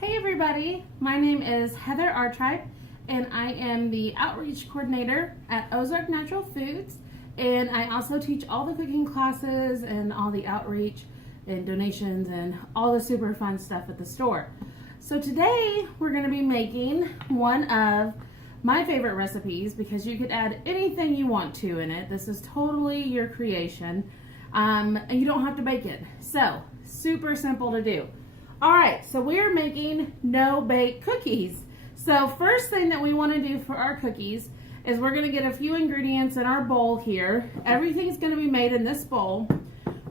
Hey everybody, my name is Heather Artripe and I am the outreach coordinator at Ozark Natural Foods, and I also teach all the cooking classes and all the outreach and donations and all the super fun stuff at the store. So today we're going to be making one of my favorite recipes because you could add anything you want to in it. This is totally your creation, and you don't have to bake it. So super simple to do. All right, so we're making no-bake cookies. So first thing that we want to do for our cookies is we're going to get a few ingredients in our bowl here. Everything's going to be made in this bowl.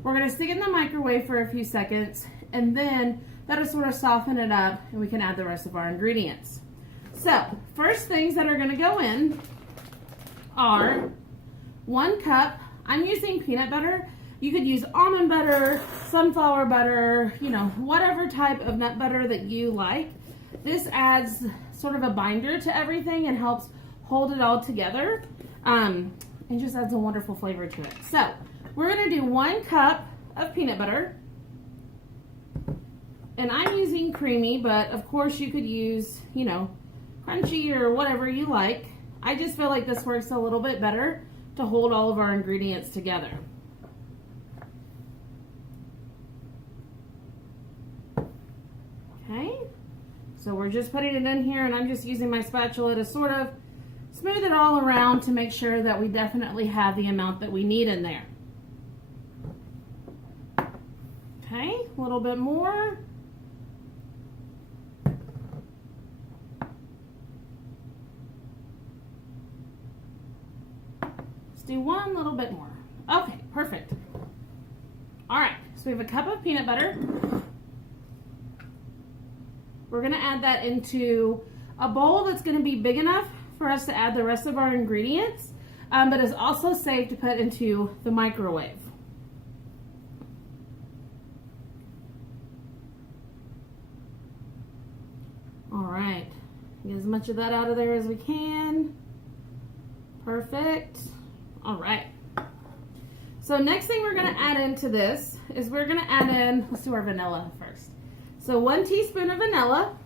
We're going to stick it in the microwave for a few seconds, and then that'll sort of soften it up, and we can add the rest of our ingredients. So first things that are going to go in are 1 cup. I'm using peanut butter. You could use almond butter, sunflower butter, whatever type of nut butter that you like. This adds sort of a binder to everything and helps hold it all together. And just adds a wonderful flavor to it. So we're going to do 1 cup of peanut butter. And I'm using creamy, but of course you could use, crunchy or whatever you like. I just feel like this works a little bit better to hold all of our ingredients together. Okay, so we're just putting it in here, and I'm just using my spatula to sort of smooth it all around to make sure that we definitely have the amount that we need in there. Okay, a little bit more. Let's do one little bit more. Okay, perfect. All right, so we have a cup of peanut butter. We're going to add that into a bowl that's going to be big enough for us to add the rest of our ingredients, but is also safe to put into the microwave. All right, get as much of that out of there as we can. Perfect. All right. So next thing we're going to add into this is we're going to add in, let's do our vanilla first. So 1 teaspoon of vanilla.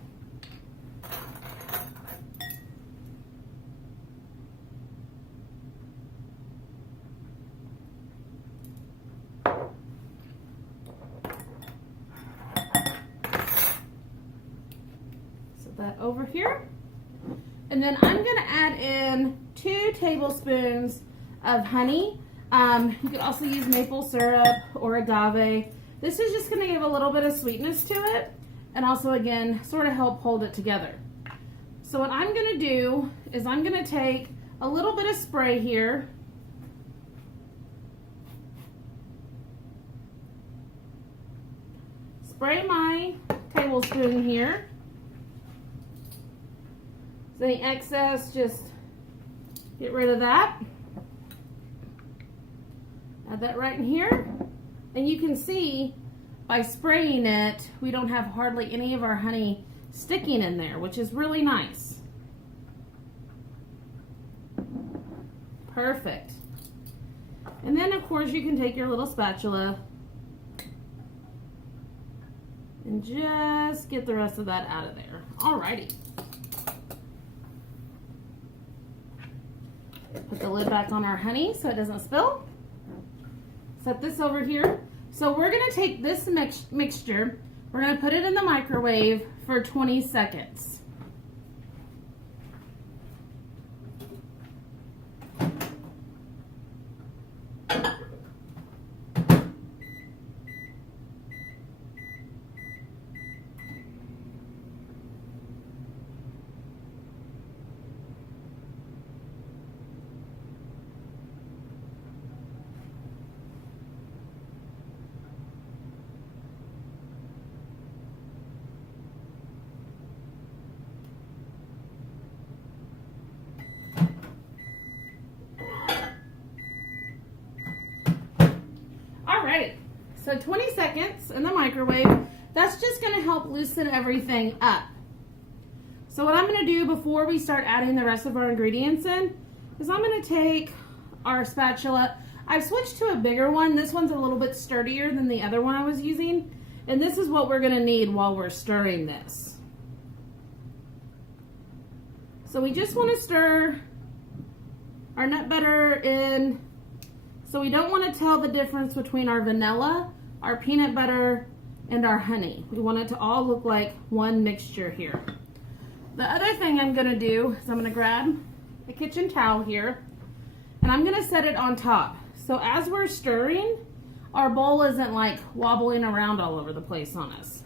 Set that over here. And then I'm going to add in 2 tablespoons of honey. You could also use maple syrup or agave. This is just going to give a little bit of sweetness to it and also, again, sort of help hold it together. So what I'm going to do is I'm going to take a little bit of spray here. Spray my tablespoon here. So any excess, just get rid of that. Add that right in here. And you can see by spraying it, we don't have hardly any of our honey sticking in there, which is really nice. Perfect. And then of course you can take your little spatula and just get the rest of that out of there. Alrighty. Put the lid back on our honey so it doesn't spill. Set this over here. So we're going to take this mixture, we're going to put it in the microwave for 20 seconds. Alright, so 20 seconds in the microwave. That's just going to help loosen everything up. So what I'm going to do before we start adding the rest of our ingredients in is I'm going to take our spatula. I've switched to a bigger one. This one's a little bit sturdier than the other one I was using. And this is what we're going to need while we're stirring this. So we just want to stir our nut butter in. So we don't want to tell the difference between our vanilla, our peanut butter, and our honey. We want it to all look like one mixture here. The other thing I'm going to do is I'm going to grab a kitchen towel here and I'm going to set it on top. So as we're stirring, our bowl isn't like wobbling around all over the place on us.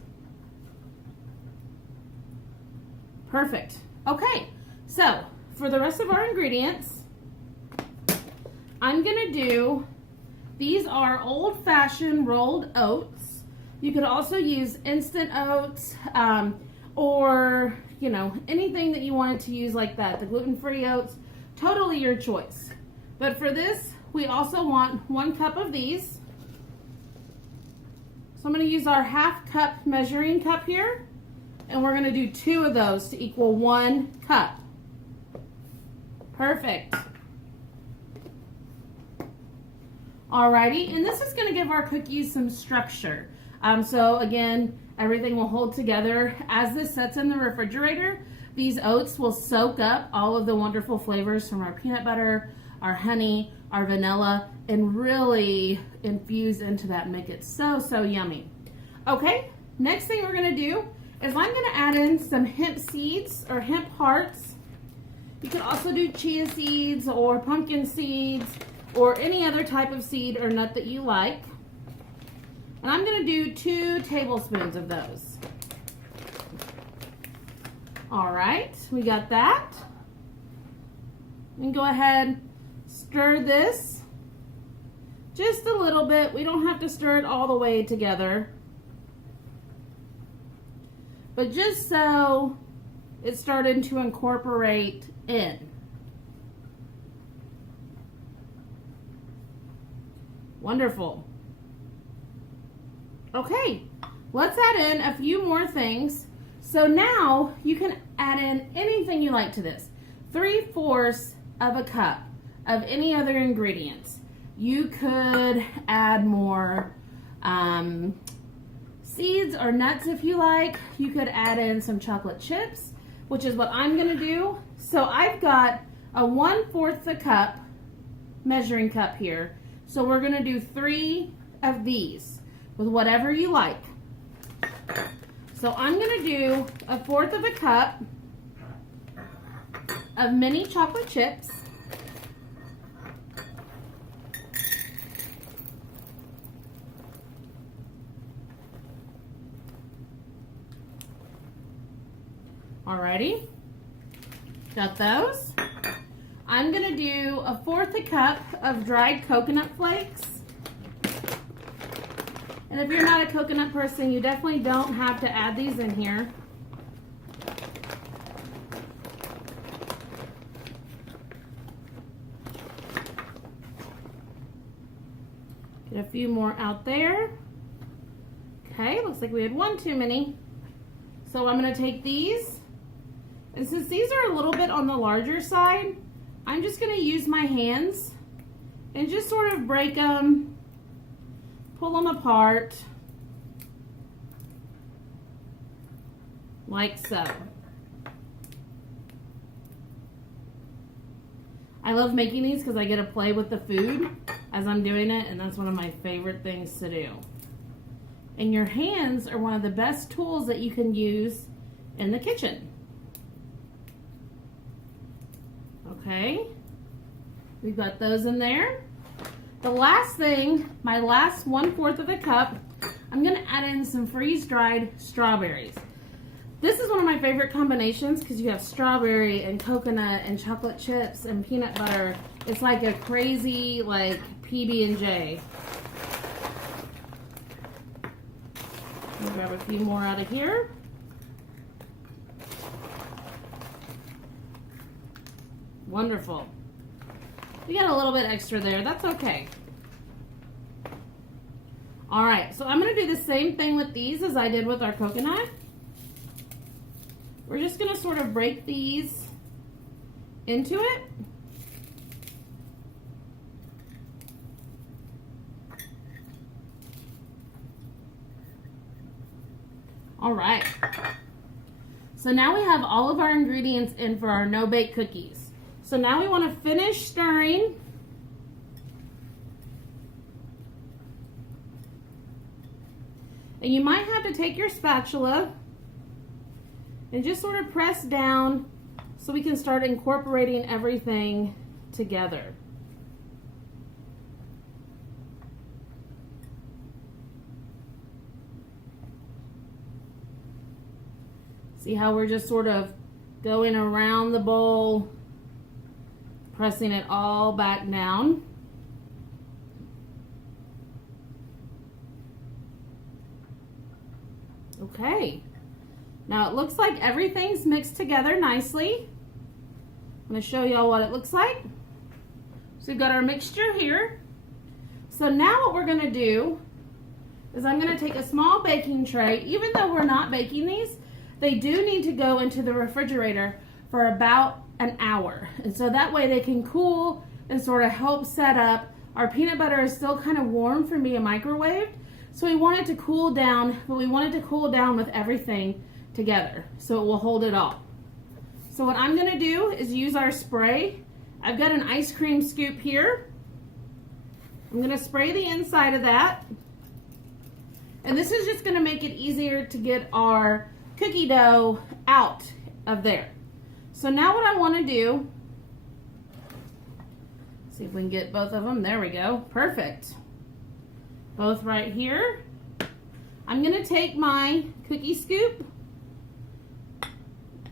Perfect. Okay, so for the rest of our ingredients, I'm going to do, these are old-fashioned rolled oats. You could also use instant oats or, you know, anything that you wanted to use like that. The gluten-free oats, totally your choice. But for this, we also want 1 cup of these. So I'm going to use our 1/2 cup measuring cup here, and we're going to do 2 of those to equal 1 cup. Perfect. Alrighty, and this is going to give our cookies some structure. So again, everything will hold together. As this sets in the refrigerator, these oats will soak up all of the wonderful flavors from our peanut butter, our honey, our vanilla, and really infuse into that and make it so, so yummy. Okay, next thing we're going to do is I'm going to add in some hemp seeds or hemp hearts. You could also do chia seeds or pumpkin seeds or any other type of seed or nut that you like. And I'm going to do 2 tablespoons of those. All right, we got that. We can go ahead, stir this just a little bit. We don't have to stir it all the way together, but just so it's starting to incorporate in. Wonderful. Okay, let's add in a few more things. So now you can add in anything you like to this. 3/4 of a cup of any other ingredients. You could add more seeds or nuts if you like. You could add in some chocolate chips, which is what I'm going to do. So I've got a 1/4 a cup measuring cup here. So we're going to do 3 of these with whatever you like. So I'm going to do a 1/4 of a cup of mini chocolate chips. Alrighty, got those. I'm going to do a 1/4 a cup of dried coconut flakes. And if you're not a coconut person, you definitely don't have to add these in here. Get a few more out there. Okay, looks like we had 1 too many. So I'm going to take these. And since these are a little bit on the larger side, I'm just going to use my hands and just sort of break them, pull them apart, like so. I love making these because I get to play with the food as I'm doing it, and that's one of my favorite things to do. And your hands are one of the best tools that you can use in the kitchen. Okay, we've got those in there. The last thing, my last 1/4 of a cup, I'm going to add in some freeze-dried strawberries. This is one of my favorite combinations because you have strawberry and coconut and chocolate chips and peanut butter. It's like a crazy like PB&J. Let me grab a few more out of here. Wonderful. We got a little bit extra there. That's okay. All right, so I'm going to do the same thing with these as I did with our coconut. We're just going to sort of break these into it. All right. So now we have all of our ingredients in for our no-bake cookies. So now we want to finish stirring. And you might have to take your spatula and just sort of press down so we can start incorporating everything together. See how we're just sort of going around the bowl, pressing it all back down. Okay, now it looks like everything's mixed together nicely. I'm going to show y'all what it looks like. So we've got our mixture here. So now what we're going to do is I'm going to take a small baking tray. Even though we're not baking these, they do need to go into the refrigerator for about an hour. And so that way they can cool and sort of help set up. Our peanut butter is still kind of warm from being microwaved. So we want it to cool down, but we want it to cool down with everything together so it will hold it all. So what I'm going to do is use our spray. I've got an ice cream scoop here. I'm going to spray the inside of that. And this is just going to make it easier to get our cookie dough out of there. So now what I want to do, see if we can get both of them. There we go. Perfect. Both right here. I'm going to take my cookie scoop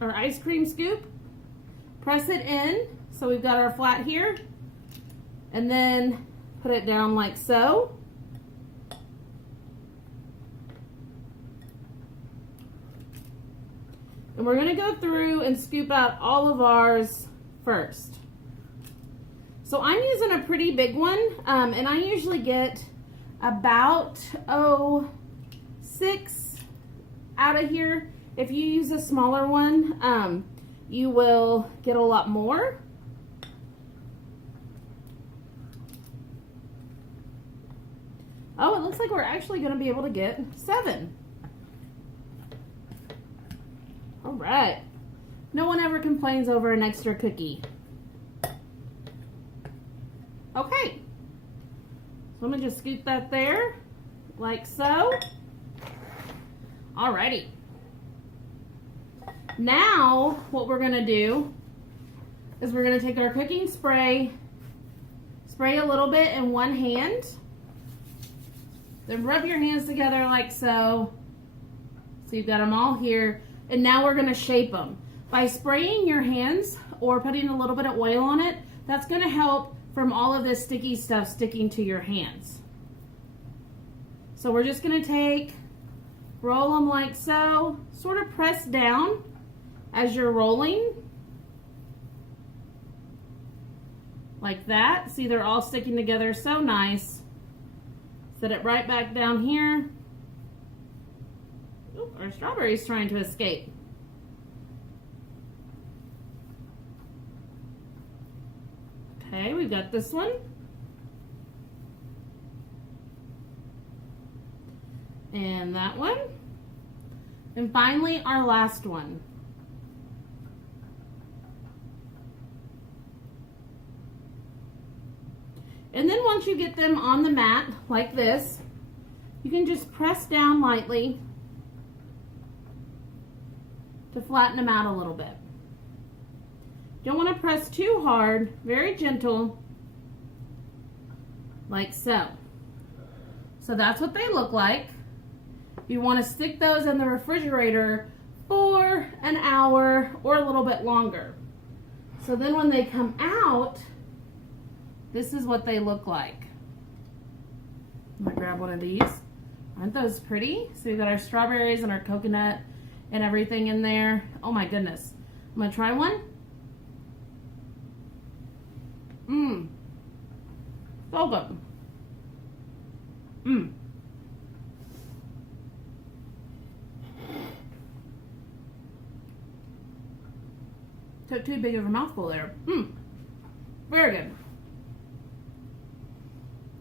or ice cream scoop, press it in so we've got our flat here, and then put it down like so. And we're going to go through and scoop out all of ours first. So I'm using a pretty big one, and I usually get about 6 out of here. If you use a smaller one, you will get a lot more. Oh, it looks like we're actually going to be able to get 7. All right. No one ever complains over an extra cookie. Okay. So I'm going to just scoop that there, like so. Alrighty. Now, what we're going to do is we're going to take our cooking spray, spray a little bit in one hand, then rub your hands together like so. So you've got them all here. And now we're going to shape them. By spraying your hands or putting a little bit of oil on it, that's going to help from all of this sticky stuff sticking to your hands. So we're just going to roll them like so, sort of press down as you're rolling. Like that. See, they're all sticking together so nice. Set it right back down here. Ooh, our strawberry's trying to escape. Okay, we've got this one. And that one. And finally, our last one. And then once you get them on the mat like this, you can just press down lightly to flatten them out a little bit. Don't want to press too hard, very gentle, like so. So that's what they look like. You want to stick those in the refrigerator for an hour or a little bit longer. So then when they come out, this is what they look like. I'm gonna grab one of these. Aren't those pretty? So we've got our strawberries and our coconut and everything in there. Oh my goodness. I'm gonna try one. So good. Took too big of a mouthful there. Very good.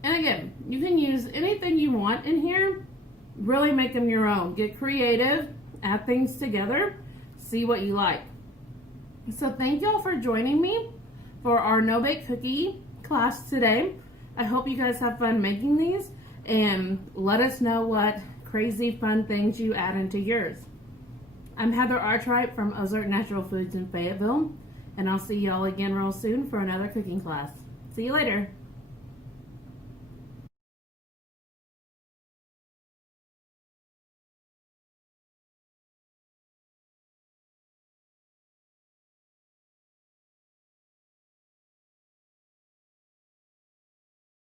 And again, you can use anything you want in here. Really make them your own. Get creative. Add things together. see what you like. So thank y'all for joining me for our no-bake cookie class today. I hope you guys have fun making these, and let us know what crazy fun things you add into yours. I'm Heather Artripe from Ozark Natural Foods in Fayetteville, and I'll see y'all again real soon for another cooking class. See you later.